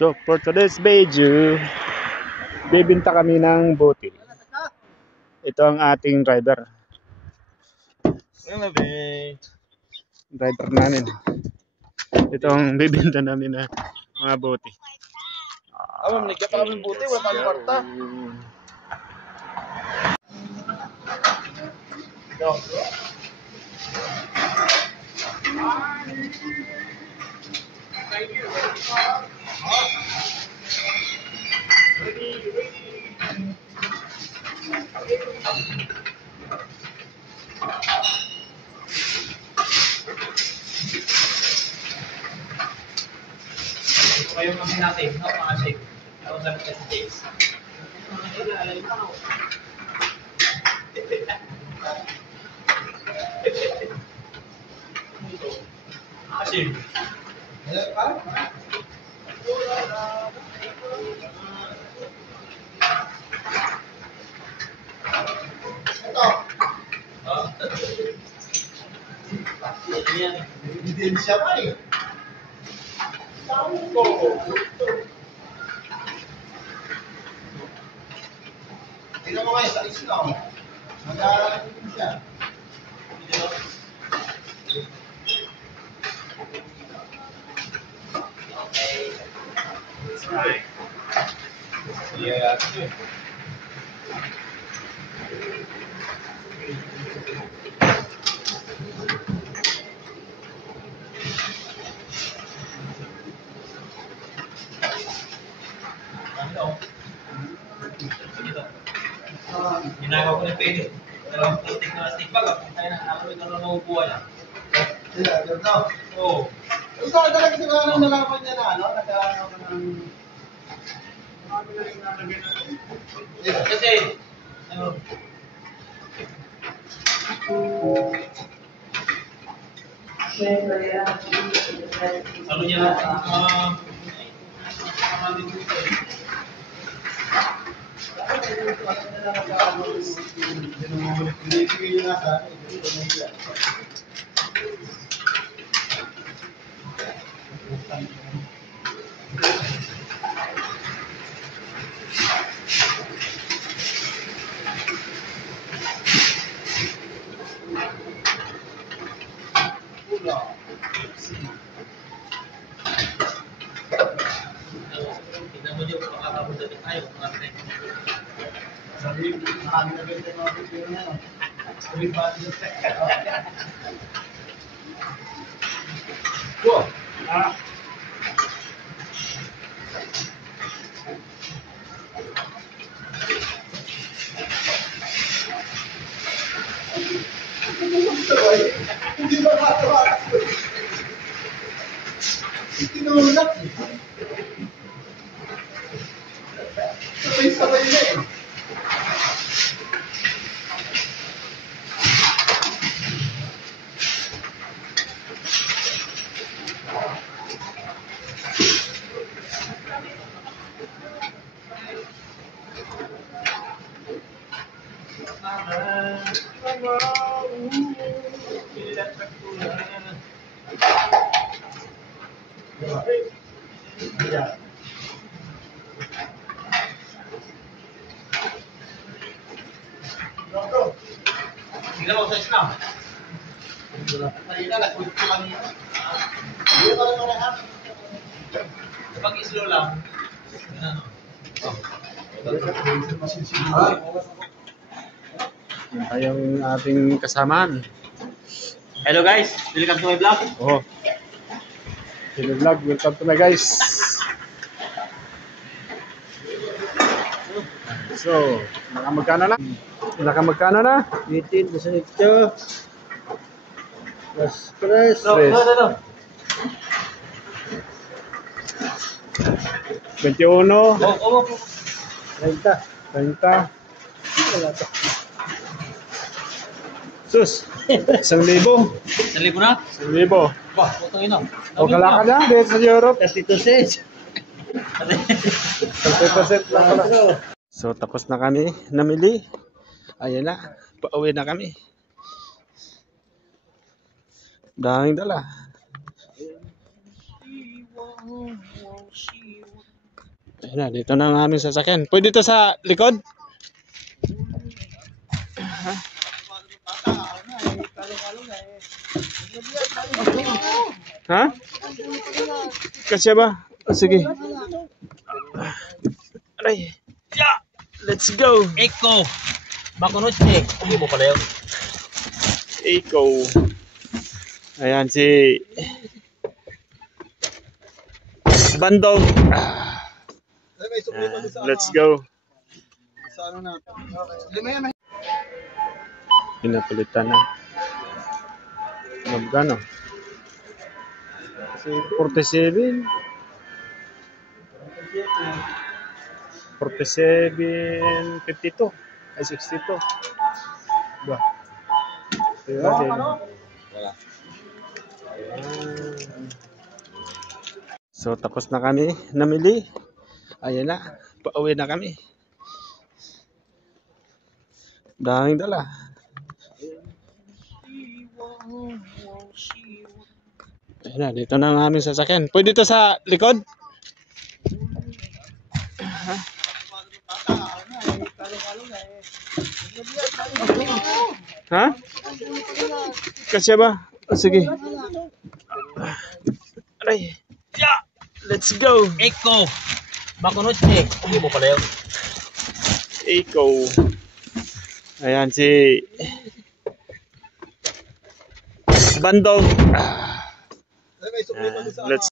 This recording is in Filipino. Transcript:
So for today's video, bibinta kami ng bote. Ito ang ating driver. Driver namin. Ito ang bibinta namin na mga bote. Nandiyan pa kami buti, wala pa kami kwarta. Kayo kami natin, no? Pakasig. Ako sa mga James. Asim. Ito. Hindi siya pa eh. Tingnan mo ngayon sa isla. Mag-aaral siya. Okay. That's right. Yeah. Ginagawa ko na pwede. Dalawang plastic na plastic bag. Tayo na, ako ito na naubuhan na. Sila, ganda. Oo. Ito ka talaga siguro nang nalaman niya na, ano? Nagkakaroon ka ng... Kasi, ano? Ano niya lang, tignan mo yung makakapunta tayo. Sabi, marami na ganito mga pipiro na yun. Sabi ba? Wow! Hindi ba matawa? Tinulak eh. Sabay-sabay na eh. Tingnan mo sa Islam. Kanina, nag-quit ko kanina. Hindi pa rin lahat. Kapag islo lang, ano? Yan yung ating kasamaan. Hello guys, welcome to my vlog. Oh. Hello vlog, welcome to my guys. So, nakamagkano na? Nakamagkano na? 18, 18. Plus stress. No. 21, Oh. 30. 30. Wala to. Sus, 1,000. 1,000 na? 1,000. Bah, putang ina. O kalakad na dito sa Europe. 32 cents. 30% lang pala. So tapos na kami namili. Ayan na, pauwi na kami. Daming dala. Ayun na, dito na ang aming sasakyan. Pwede ito sa likod? Ha? Kasya ba? O, sige. Aray. Yeah! Let's go! Eko! Makunod siya. Hindi mo pala yun. Eco. Ayan si Bandong. Let's go. Sa ano na? Lima yan. Pinapalitan na. Magkano? Si 47. 47.52 ay 62. Ba. Diba din? Wala. Ayan. So tapos na kami namili. Ayan na. Pauwi na kami. Daming dala. Ayan na, dito na ang aming sasakyan. Pwede ito sa likod? Ha? Kasya ba? O, sige. Aray. Yeah! Let's go! Eko! Makunod siya. Hindi mo pala yun. Eco. Ayan si Bandong. Let's